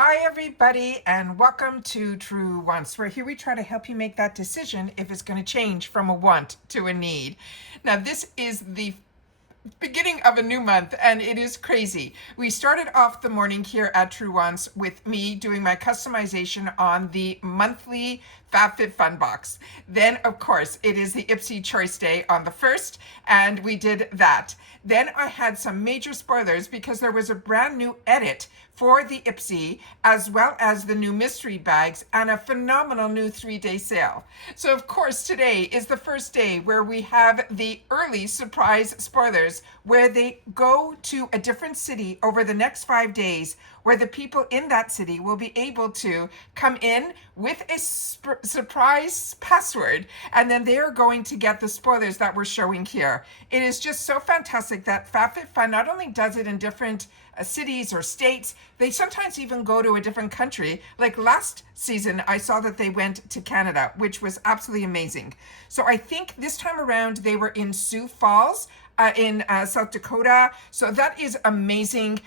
Hi everybody and welcome to True Wants, where here we try to help you make that decision if it's going to change from a want to a need. Now this is the beginning of a new month and it is crazy. We started off the morning here at Truewants with me doing my customization on the monthly FabFitFun box. Then of course it is the Ipsy Choice Day on the 1st and we did that. Then I had some major spoilers because there was a brand new edit for the Ipsy as well as the new mystery bags and a phenomenal new 3-day sale. So of course today is the first day where we have the early surprise spoilers where they go to a different city over the next 5 days where the people in that city will be able to come in with a surprise password and then they are going to get the spoilers that we're showing here. It is just so fantastic that FabFitFun not only does it in different cities or states, they sometimes even go to a different country. Like last season, I saw that they went to Canada, which was absolutely amazing. So I think this time around they were in Sioux Falls, in South Dakota. So that is amazing.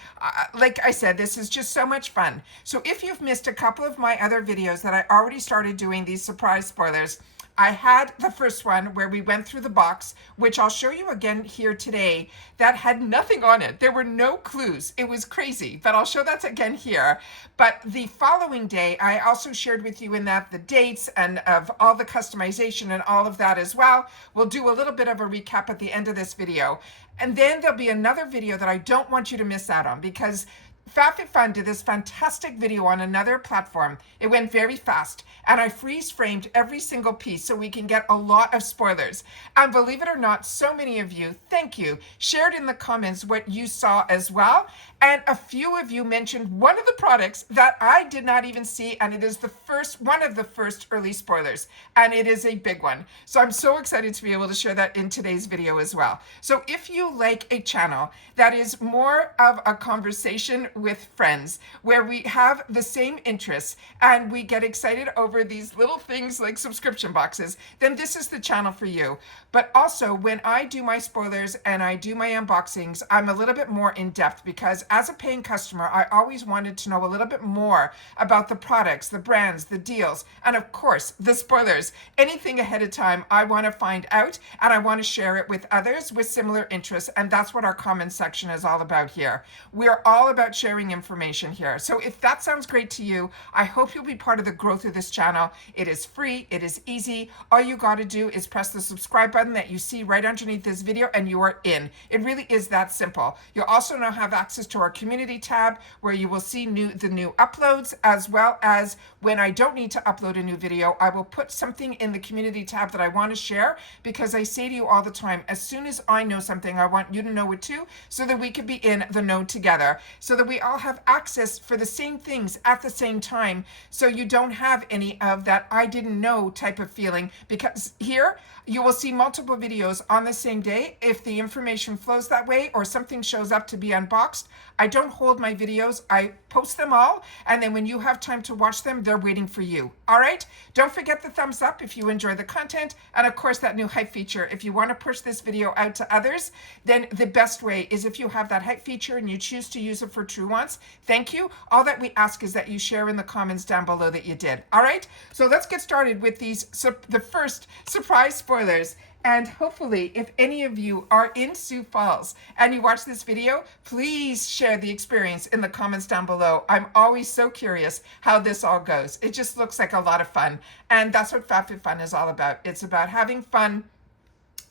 Like I said, this is just so much fun. So if you've missed a couple of my other videos that I already started doing these surprise spoilers, I had the first one where we went through the box, which I'll show you again here today, that had nothing on it. There were no clues. It was crazy, but I'll show that again here. But the following day, I also shared with you in that the dates and of all the customization and all of that as well. We'll do a little bit of a recap at the end of this video. And then there'll be another video that I don't want you to miss out on because FabFitFun did this fantastic video on another platform. It went very fast and I freeze framed every single piece so we can get a lot of spoilers. And believe it or not, so many of you, thank you, shared in the comments what you saw as well. And a few of you mentioned one of the products that I did not even see, and it is the first, one of the first early spoilers, and it is a big one. So I'm so excited to be able to share that in today's video as well. So if you like a channel that is more of a conversation with friends, where we have the same interests and we get excited over these little things like subscription boxes, then this is the channel for you. But also when I do my spoilers and I do my unboxings, I'm a little bit more in depth because as a paying customer, I always wanted to know a little bit more about the products, the brands, the deals, and of course, the spoilers. Anything ahead of time, I want to find out and I want to share it with others with similar interests. And that's what our comment section is all about here. We're all about sharing information here. So if that sounds great to you, I hope you'll be part of the growth of this channel. It is free. It is easy. All you got to do is press the subscribe button that you see right underneath this video and you are in. It really is that simple. You'll also now have access to our community tab where you will see the new uploads, as well as when I don't need to upload a new video, I will put something in the community tab that I want to share, because I say to you all the time, as soon as I know something, I want you to know it too, so that we can be in the know together, so that we all have access for the same things at the same time, so you don't have any of that I didn't know type of feeling, because here you will see multiple videos on the same day. If the information flows that way or something shows up to be unboxed, I don't hold my videos. I post them all, and then when you have time to watch them, they're waiting for you. All right? Don't forget the thumbs up if you enjoy the content, and of course that new hype feature. If you want to push this video out to others, then the best way is if you have that hype feature and you choose to use it for Truewants. Thank you. All that we ask is that you share in the comments down below that you did. All right? So let's get started with these the first surprise spoilers. And hopefully, if any of you are in Sioux Falls and you watch this video, please share the experience in the comments down below. I'm always so curious how this all goes. It just looks like a lot of fun. And that's what FabFitFun is all about. It's about having fun,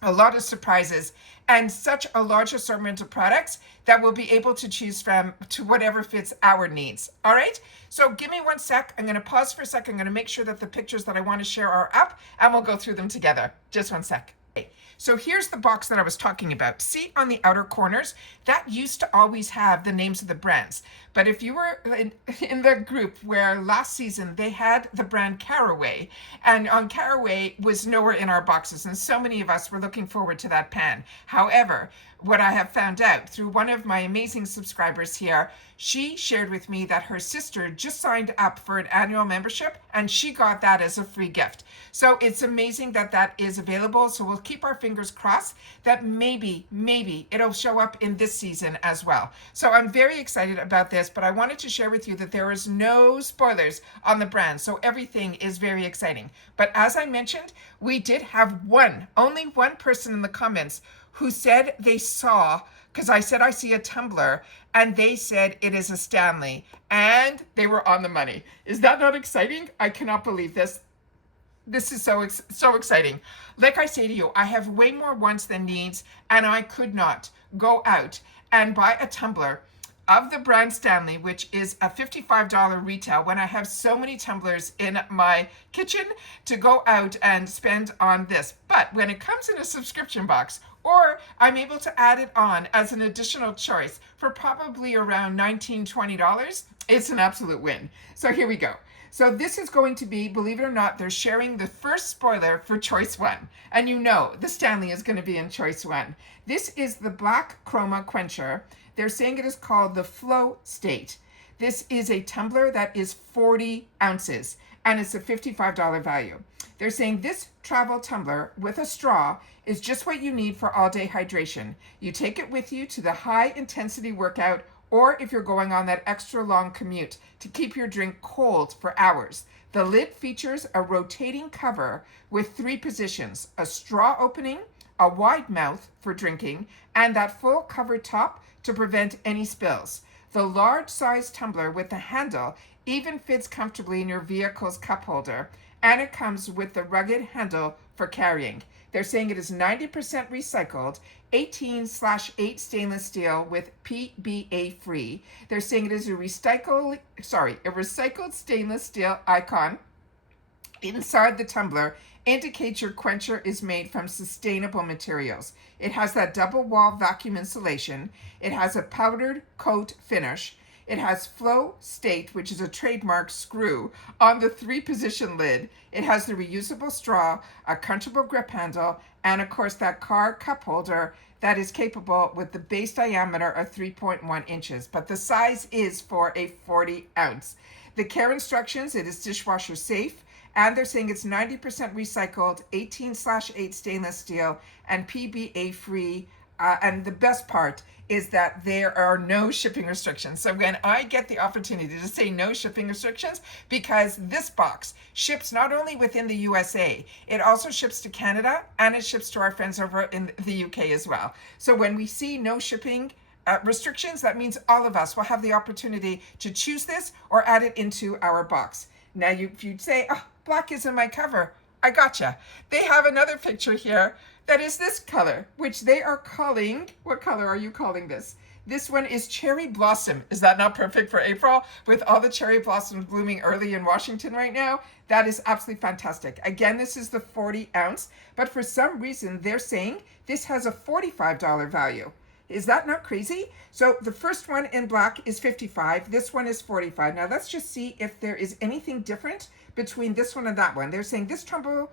a lot of surprises, and such a large assortment of products that we'll be able to choose from to whatever fits our needs. All right? So give me 1 sec. I'm going to pause for a second. I'm going to make sure that the pictures that I want to share are up, and we'll go through them together. Just 1 sec. So here's the box that I was talking about. See on the outer corners, that used to always have the names of the brands. But if you were in the group where last season they had the brand Caraway, and on Caraway was nowhere in our boxes, and so many of us were looking forward to that pan. However, what I have found out through one of my amazing subscribers here. She shared with me that her sister just signed up for an annual membership and she got that as a free gift. So it's amazing that that is available. So we'll keep our fingers crossed that maybe it'll show up in this season as well. So I'm very excited about this, but I wanted to share with you that there is no spoilers on the brand. So everything is very exciting. But as I mentioned, we did have only one person in the comments who said they saw, because I said I see a tumbler, and they said it is a Stanley, and they were on the money. Is that not exciting? I cannot believe this. This is so exciting. Like I say to you, I have way more wants than needs, and I could not go out and buy a tumbler of the brand Stanley, which is a $55 retail, when I have so many tumblers in my kitchen to go out and spend on this. But when it comes in a subscription box, or I'm able to add it on as an additional choice for probably around $19, $20, it's an absolute win. So here we go. So this is going to be, believe it or not, they're sharing the first spoiler for choice 1. And you know the Stanley is going to be in choice 1. This is the Black Chroma Quencher. They're saying it is called the Flow State. This is a tumbler that is 40 ounces and it's a $55 value. They're saying this travel tumbler with a straw is just what you need for all day hydration. You take it with you to the high intensity workout, or if you're going on that extra long commute to keep your drink cold for hours. The lid features a rotating cover with 3 positions, a straw opening, a wide mouth for drinking, and that full cover top to prevent any spills. The large size tumbler with the handle even fits comfortably in your vehicle's cup holder, and it comes with the rugged handle for carrying. They're saying it is 90% recycled, 18/8 stainless steel with PBA free. They're saying it is a recycled stainless steel icon inside the tumbler indicates your quencher is made from sustainable materials. It has that double wall vacuum insulation. It has a powdered coat finish. It has Flow State, which is a trademark screw on the 3-position lid. It has the reusable straw, a comfortable grip handle, and of course that car cup holder that is capable with the base diameter of 3.1 inches. But the size is for a 40 ounce. The care instructions, it is dishwasher safe. And they're saying it's 90% recycled, 18/8 stainless steel, and PBA free. And the best part is that there are no shipping restrictions. So when I get the opportunity to say no shipping restrictions, because this box ships not only within the USA, it also ships to Canada, and it ships to our friends over in the UK as well. So when we see no shipping restrictions, that means all of us will have the opportunity to choose this or add it into our box. Now, if you'd say, oh, black isn't my cover, I gotcha. They have another picture here that is this color, which they are calling, what color are you calling this? This one is Cherry Blossom. Is that not perfect for April? With all the cherry blossoms blooming early in Washington right now? That is absolutely fantastic. Again, this is the 40 ounce, but for some reason they're saying this has a $45 value. Is that not crazy? So the first one in black is 55. This one is 45. Now let's just see if there is anything different between this one and that one. They're saying this tumbler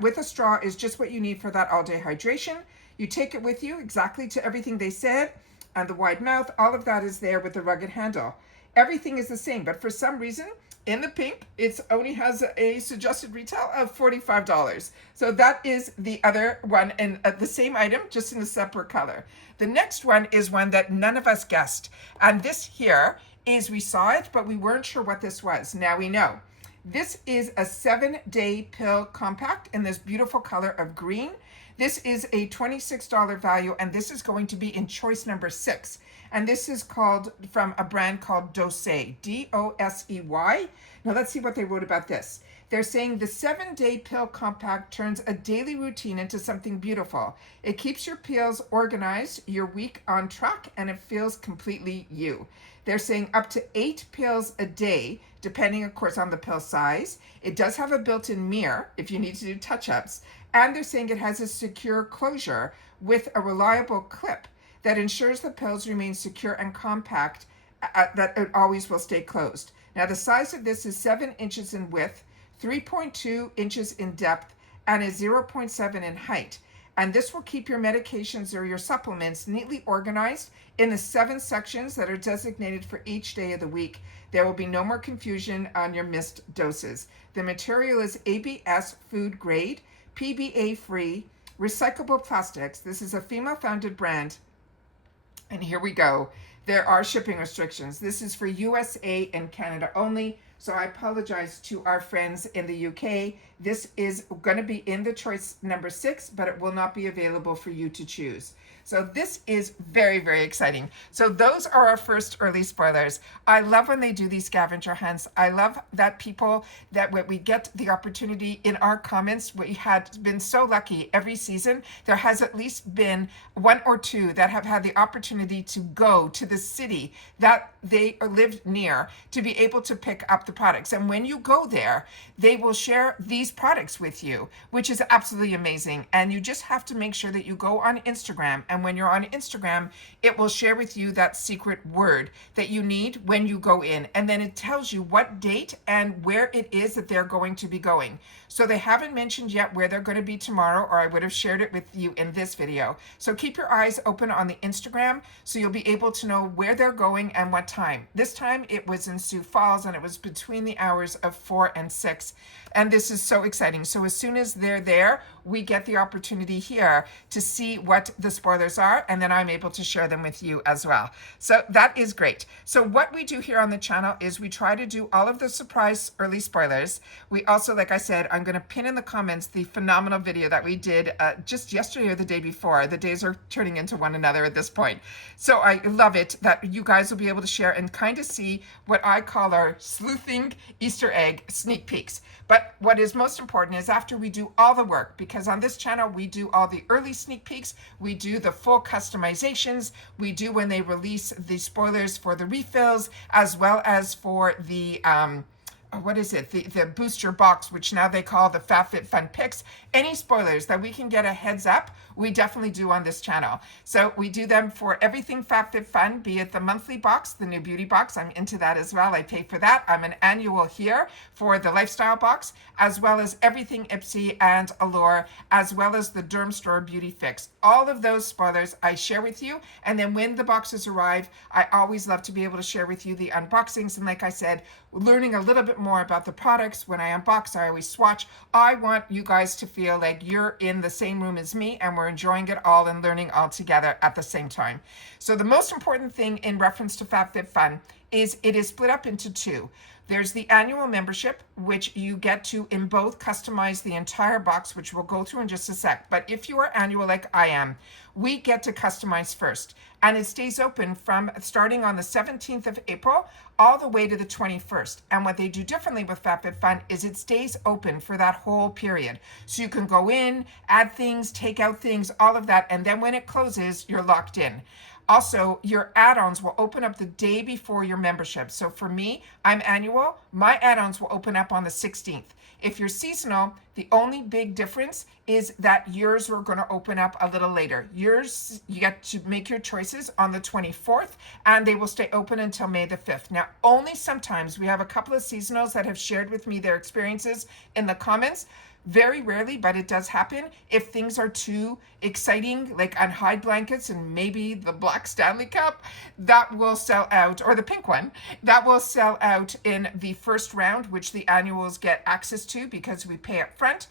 with a straw is just what you need for that all-day hydration. You take it with you exactly to everything they said, and the wide mouth, all of that is there with the rugged handle. Everything is the same, but for some reason, in the pink, it only has a suggested retail of $45. So that is the other one, and the same item, just in a separate color. The next one is one that none of us guessed. And this here is, we saw it, but we weren't sure what this was. Now we know. This is a 7-day pill compact in this beautiful color of green. This is a $26 value, and this is going to be in choice number 6. And this is called, from a brand called Doseay, D-O-S-E-Y. Now let's see what they wrote about this. They're saying the 7-day pill compact turns a daily routine into something beautiful. It keeps your pills organized, your week on track, and it feels completely you. They're saying up to 8 pills a day, depending, of course, on the pill size. It does have a built-in mirror if you need to do touch-ups. And they're saying it has a secure closure with a reliable clip that ensures the pills remain secure and compact, that it always will stay closed. Now, the size of this is 7 inches in width, 3.2 inches in depth, and is 0.7 in height. And this will keep your medications or your supplements neatly organized in the 7 sections that are designated for each day of the week. There will be no more confusion on your missed doses. The material is ABS food grade, PBA free, recyclable plastics. This is a female-founded brand. And here we go. There are shipping restrictions. This is for USA and Canada only. So I apologize to our friends in the UK. This is going to be in the choice number 6, but it will not be available for you to choose. So this is very, very exciting. So those are our first early spoilers. I love when they do these scavenger hunts. I love that when we get the opportunity in our comments, we had been so lucky every season. There has at least been 1 or 2 that have had the opportunity to go to the city that they lived near to be able to pick up the products. And when you go there, they will share these products with you, which is absolutely amazing. And you just have to make sure that you go on Instagram. And when you're on Instagram, it will share with you that secret word that you need when you go in. And then it tells you what date and where it is that they're going to be going. So they haven't mentioned yet where they're going to be tomorrow, or I would have shared it with you in this video. So keep your eyes open on the Instagram so you'll be able to know where they're going and what time. This time it was in Sioux Falls, and it was between the hours of 4 and 6. And this is so exciting. So as soon as they're there, we get the opportunity here to see what the spoilers are, and then I'm able to share them with you as well. So that is great. So what we do here on the channel is we try to do all of the surprise early spoilers. We also, like I said, I'm going to pin in the comments the phenomenal video that we did just yesterday or the day before. The days are turning into one another at this point. So I love it that you guys will be able to share and kind of see what I call our sleuthing Easter egg sneak peeks. But what is most important is after we do all the work, because on this channel we do all the early sneak peeks, we do the full customizations, we do when they release the spoilers for the refills, as well as for the what is it, the booster box, which now they call the FabFitFun Picks. Any spoilers that we can get a heads up, we definitely do on this channel. So we do them for everything FabFitFun, be it the monthly box, the new beauty box. I'm into that as well. I pay for that. I'm an annual here for the lifestyle box, as well as everything Ipsy and Allure, as well as the Derm Store Beauty Fix. All of those spoilers I share with you. And then when the boxes arrive, I always love to be able to share with you the unboxings. And like I said, learning a little bit more about the products. When I unbox, I always swatch. I want you guys to feel like you're in the same room as me and we're enjoying it all and learning all together at the same time. So the most important thing in reference to FabFitFun is it is split up into 2. There's the annual membership, which you get to in both customize the entire box, which we'll go through in just a sec. But if you are annual like I am, we get to customize first. And it stays open from starting on the 17th of April all the way to the 21st. And what they do differently with FabFitFun is it stays open for that whole period. So you can go in, add things, take out things, all of that. And then when it closes, you're locked in. Also, your add-ons will open up the day before your membership. So for me, I'm annual. My add-ons will open up on the 16th. If you're seasonal, the only big difference is that yours are going to open up a little later. Yours, you get to make your choices on the 24th, and they will stay open until May the 5th. Now, only sometimes we have a couple of seasonals that have shared with me their experiences in the comments. Very rarely, but it does happen. If things are too exciting, like on hide blankets and maybe the black Stanley cup, that will sell out, or the pink one, that will sell out in the first round, which the annuals get access to because we pay up front.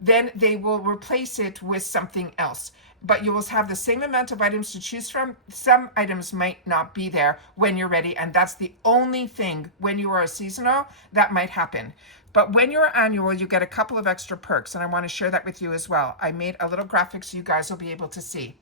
Then they will replace it with something else. But you will have the same amount of items to choose from. Some items might not be there when you're ready, and that's the only thing when you are a seasonal that might happen. But when you're annual, you get a couple of extra perks, and I want to share that with you as well. I made a little graphic so you guys will be able to see.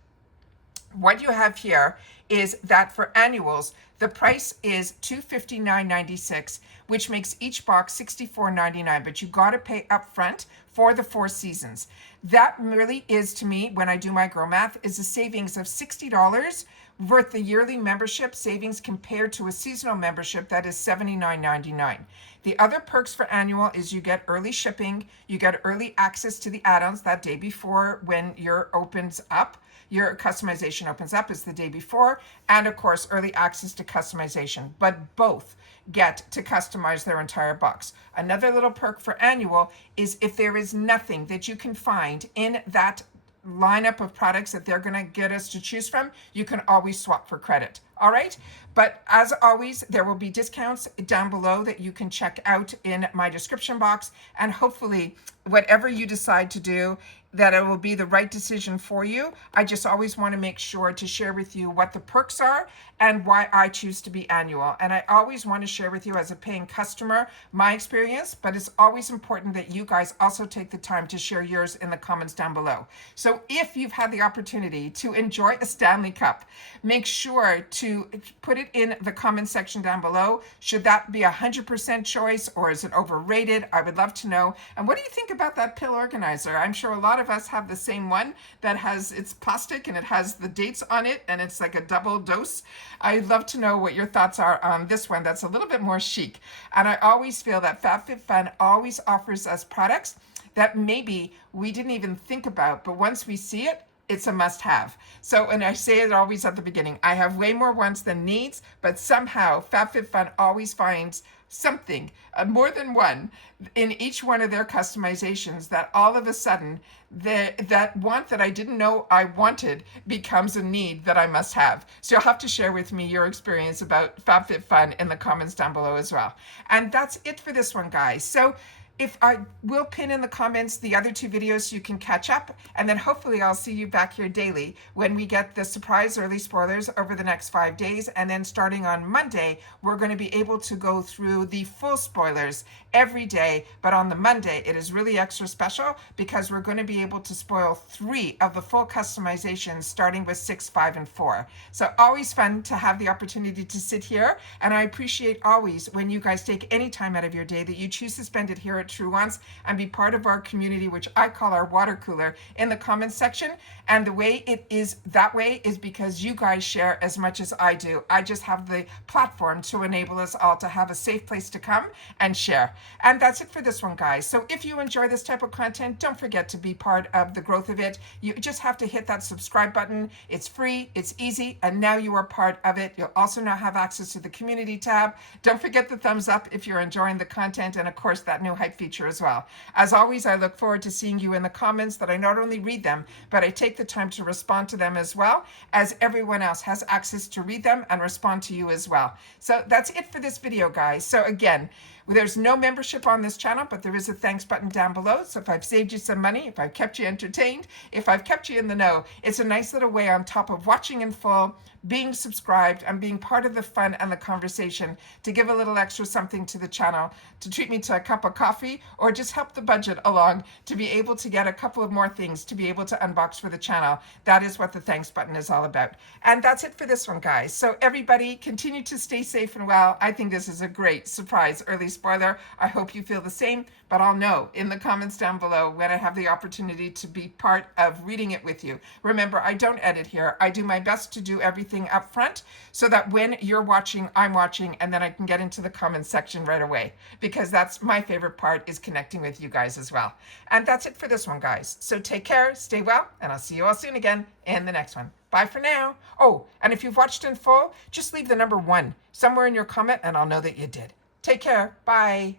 What you have here is that for annuals, the price is $259.96, which makes each box $64.99, but you got to pay up front for the 4 seasons. That really is, to me, when I do my girl math, is a savings of $60 worth the yearly membership savings compared to a seasonal membership that is $79.99. The other perks for annual is you get early shipping, you get early access to the add-ons that day before when your opens up. Your customization opens up is the day before, and of course early access to customization, but both get to customize their entire box. Another little perk for annual is if there is nothing that you can find in that lineup of products that they're going to get us to choose from, you can always swap for credit. All right. But as always, there will be discounts down below that you can check out in my description box. And hopefully, whatever you decide to do, that it will be the right decision for you. I just always want to make sure to share with you what the perks are and why I choose to be annual. And I always want to share with you as a paying customer my experience, but it's always important that you guys also take the time to share yours in the comments down below. So if you've had the opportunity to enjoy a Stanley Cup, make sure to put it in the comment section down below. Should that be 100% choice, or is it overrated? I would love to know. And what do you think about that pill organizer? I'm sure a lot of us have the same one that has, it's plastic and it has the dates on it and it's like a double dose. I'd love to know what your thoughts are on this one that's a little bit more chic. And I always feel that FabFitFun always offers us products that maybe we didn't even think about, but once we see it, it's a must-have. So, and I say it always at the beginning, I have way more wants than needs, but somehow FabFitFun always finds something, more than one, in each one of their customizations that all of a sudden, that want that I didn't know I wanted becomes a need that I must have. So you'll have to share with me your experience about FabFitFun in the comments down below as well. And that's it for this one, guys. So if I will pin in the comments the other two videos so you can catch up, and then hopefully I'll see you back here daily when we get the surprise early spoilers over the next 5 days. And then starting on Monday, we're going to be able to go through the full spoilers every day. But on the Monday, it is really extra special because we're going to be able to spoil 3 of the full customizations starting with 6, 5, and 4. So always fun to have the opportunity to sit here. And I appreciate always when you guys take any time out of your day that you choose to spend it here at TRUEWANTS and be part of our community, which I call our water cooler, in the comments section. And the way it is that way is because you guys share as much as I do. I just have the platform to enable us all to have a safe place to come and share. And that's it for this one, guys. So if you enjoy this type of content, don't forget to be part of the growth of it. You just have to hit that subscribe button. It's free, it's easy, and now you are part of it. You'll also now have access to the community tab. Don't forget the thumbs up if you're enjoying the content, and of course that new hype feature as well. As always, I look forward to seeing you in the comments, that I not only read them, but I take the time to respond to them as well, as everyone else has access to read them and respond to you as well. So that's it for this video, guys. So again, there's no membership on this channel, but there is a thanks button down below. So if I've saved you some money, if I've kept you entertained, if I've kept you in the know, it's a nice little way on top of watching in full, being subscribed, and being part of the fun and the conversation to give a little extra something to the channel, to treat me to a cup of coffee, or just help the budget along to be able to get a couple of more things to be able to unbox for the channel. That is what the thanks button is all about. And that's it for this one, guys. So everybody continue to stay safe and well. I think this is a great surprise early spoiler. I hope you feel the same, but I'll know in the comments down below when I have the opportunity to be part of reading it with you. Remember, I don't edit here. I do my best to do everything up front so that when you're watching, I'm watching, and then I can get into the comments section right away, because that's my favorite part, is connecting with you guys as well. And that's it for this one, guys. So take care, stay well, and I'll see you all soon again in the next one. Bye for now. Oh, and if you've watched in full, just leave the number 1 somewhere in your comment and I'll know that you did. Take care. Bye.